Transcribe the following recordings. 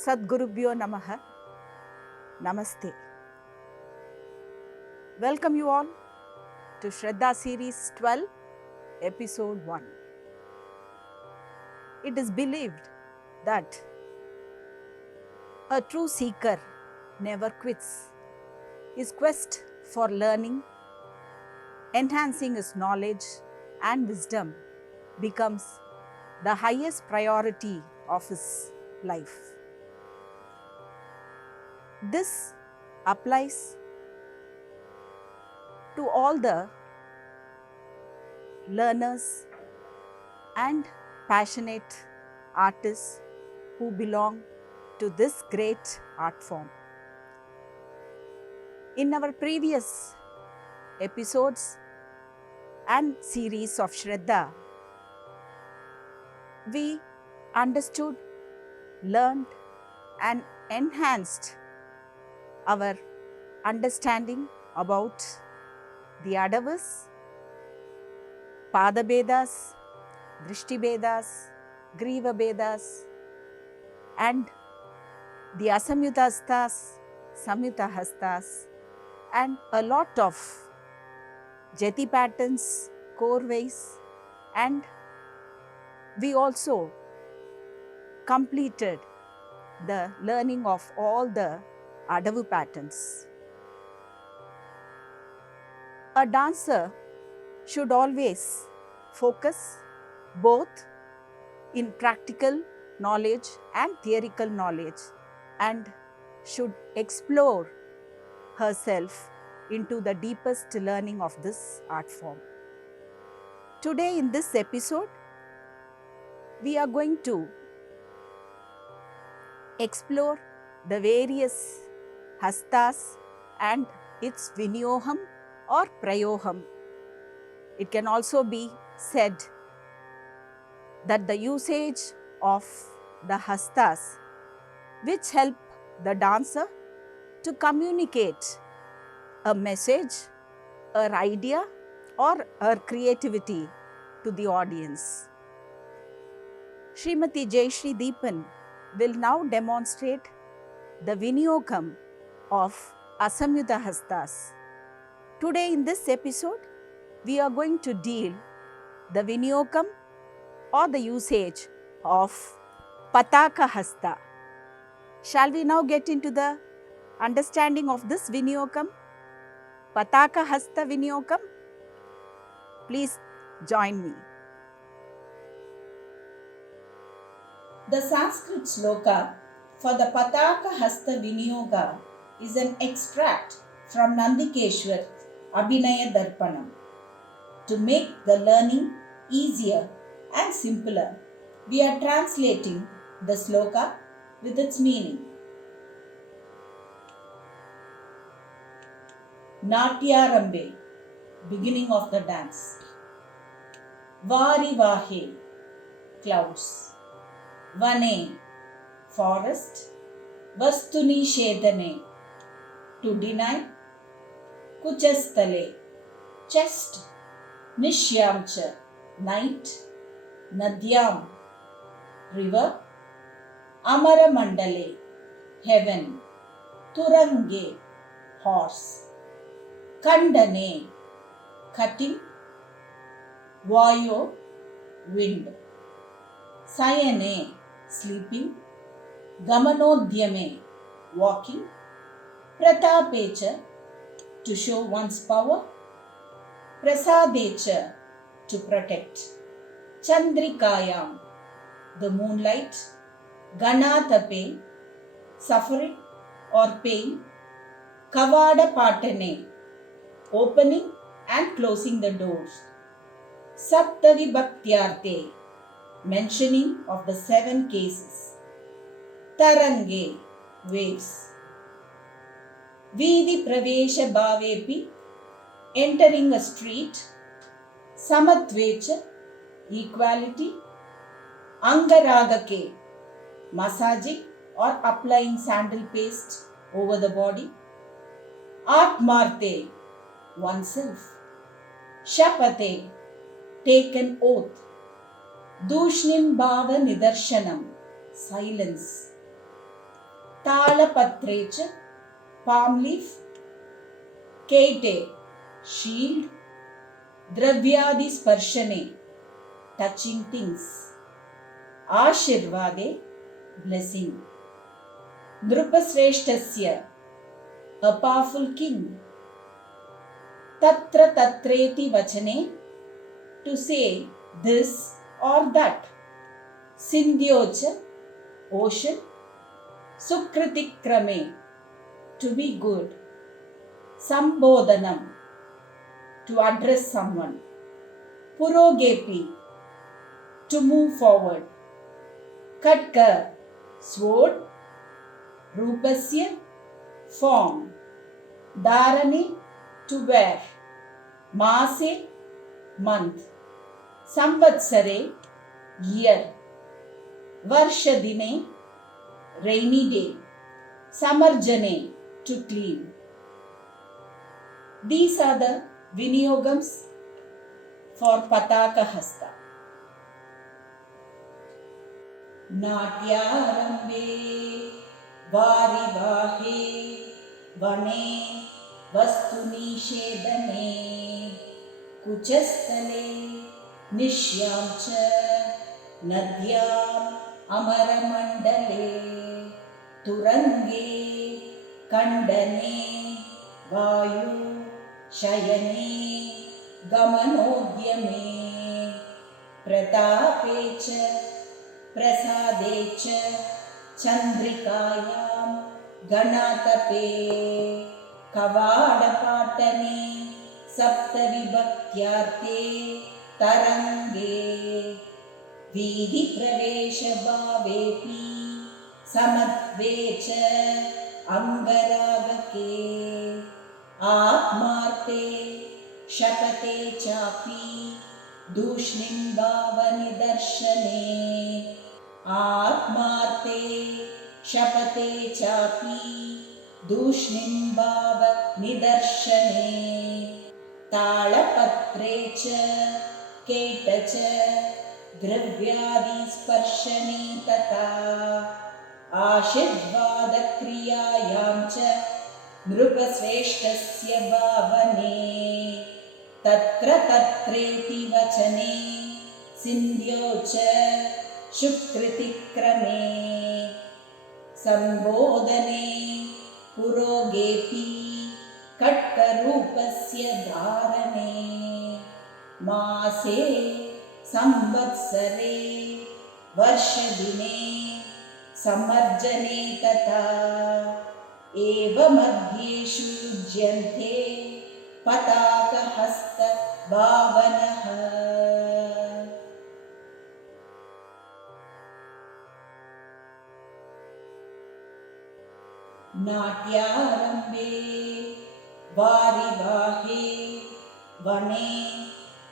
Sadgurubhyo Namaha. Namaste. Welcome you all to Shraddha Series 12, Episode 1. It is believed that a true seeker never quits. His quest for learning, enhancing his knowledge and wisdom becomes the highest priority of his life. This applies to all the learners and passionate artists who belong to this great art form. In our previous episodes and series of Shraddha, we understood, learned and enhanced our understanding about the Adavas, Padabedas, Drishtibedas, Griva Bedas and the Asamyutastas, Samyutahastas and a lot of Jati patterns, Korvais, and we also completed the learning of all the Adavu patterns. A dancer should always focus both in practical knowledge and theoretical knowledge and should explore herself into the deepest learning of this art form. Today in this episode, we are going to explore the various hastas and its vinyoham or prayoham. It can also be said that the usage of the hastas which help the dancer to communicate a message, an idea or her creativity to the audience. Srimati Jayashree Deepan will now demonstrate the Vinyogam of Asamyuta Hastas. Today in this episode, we are going to deal the Vinyogam or the usage of Pataka Hasta. Shall we now get into the understanding of this Vinyogam? Pataka Hasta Vinyogam? Please join me. The Sanskrit sloka for the Pataka Hasta Vinyoga is an extract from Nandikeshwar Abhinaya Darpanam. To make the learning easier and simpler, we are translating the sloka with its meaning. Natyarambe, beginning of the dance. Vari Vahe, clouds. Vane, forest. Vastuni Shedane, to deny. Kuchastale, chest. Nishyamcha, night. Nadyam, river. Amara Mandale, heaven. Turange, horse. Kandane, cutting. Vayo, wind. Sayane, sleeping. Gamanodhyame, walking. Pratapecha, to show one's power. Prasadecha, to protect. Chandrikayam, the moonlight. Ganatape, suffering or pain. Kavada Patane, opening and closing the doors. Saptavi Bhaktyarte, mentioning of the 7 cases. Tarange, waves. Vidi Pravesha Bhavepi, entering a street. Samatvecha, equality. Angaragake, massaging or applying sandal paste over the body. Atmarte, oneself. Shapate, take an oath. Dushnim Bhava Nidarshanam, silence. तालपत्रे च palm leaf, केटे shield, द्रव्यादि स्पर्शने touching things, आशीर्वादे blessing, नृपश्रेष्ठस्य a powerful king, तत्र तत्रेति वचने to say this or that, सिन्ध्यो च ocean, सुकृतिक्रमे to be good, संबोधनम to address someone, पुरोगेपी to move forward, Khadga sword, रूपस्य form, धारणे to wear, मासे month, संवत्सरे year, वर्षदिने rainy day, samarjane to clean. These are the viniyogams for Pataka Hasta. नाट्यारम्भे वारिवाहे वने वस्तुनिषेधने कुचस्थले निश्यां च नद्याम् अमरमण्डले तुरङ्गे खण्डने वायु शयने गमनोद्यमे प्रतापे च प्रसादे च चन्द्रिकायां गणातपे कवाडपाटने सप्तविभक्त्यार्थे तरङ्गे वीधिप्रवेशभावेऽपि समत्वे च अङ्गरागके आत्मार्थे शपथे चापि दूष्णीं भावनिदर्शने आत्मार्थे शपथे चापि दूष्णीं भावनिदर्शने तालपत्रे च केट च द्रव्यादिस्पर्शने तथा आशीर्वादक्रियायां च नृपश्रेष्ठस्य भावने तत्र तत्रेति वचने सिन्ध्यो च शुकृतिक्रमे संबोधने पुरोगेऽपि खड्गरूपस्य धारणे मासे संवत्सरे वर्षदिने समर्जने तथा एवमध्येषु युज्यन्ते पताकहस्तभावनः। नाट्यारम्भे वारिवाहे वने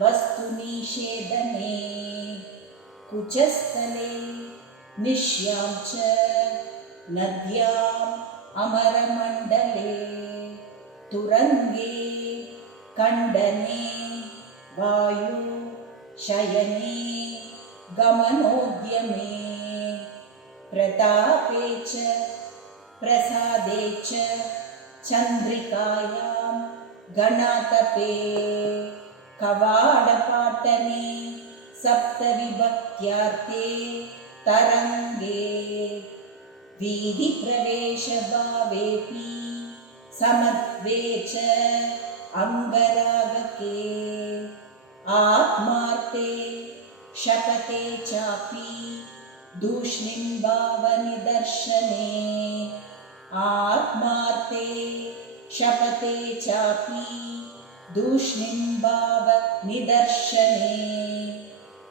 वस्तुनिषेधने कुचस्थले निश्यां च नद्याम् अमरमण्डले तुरङ्गे खण्डने वायु शयने गमनोद्यमे प्रतापे च प्रसादे च चन्द्रिकायां गणातपे कवाडपाटने सप्तविभक्त्यार्थे तरङ्गे वीधिप्रवेशभावेऽपि समत्वे च अङ्गरागके आत्मार्थे शपथे चापि दूष्णीं भावनिदर्शने आत्मार्थे शपथे चापि दूष्णीं भावनिदर्शने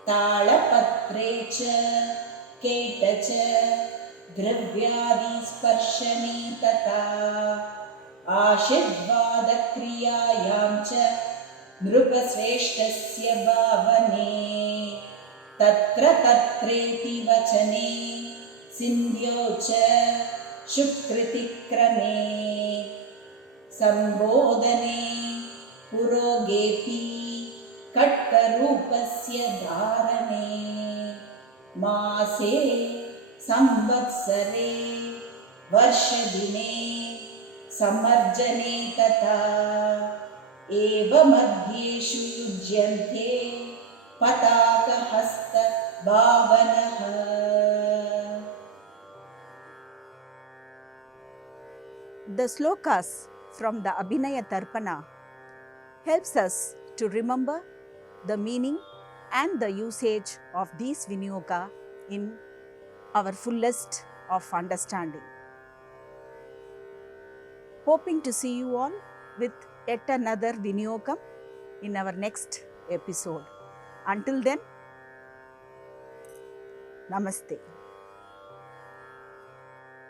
तालपत्रे च केट च द्रव्यादिस्पर्शने तथा आशीर्वादक्रियायां च नृपश्रेष्ठस्य भावने तत्र तत्रेति वचने सिन्ध्यो च शुकृतिक्रमे संबोधने पुरोगेऽपि खड्गरूपस्य धारणे मासे संवत्सरे वर्षदिने सम्मर्जने तथा एवमध्येषु युज्यन्ते पताकहस्तभावनः। The slokas from the Abhinaya Darpana helps us to remember the meaning and the usage of these Vinyoga in our fullest of understanding. Hoping to see you all with yet another Vinyogam in our next episode. Until then, Namaste.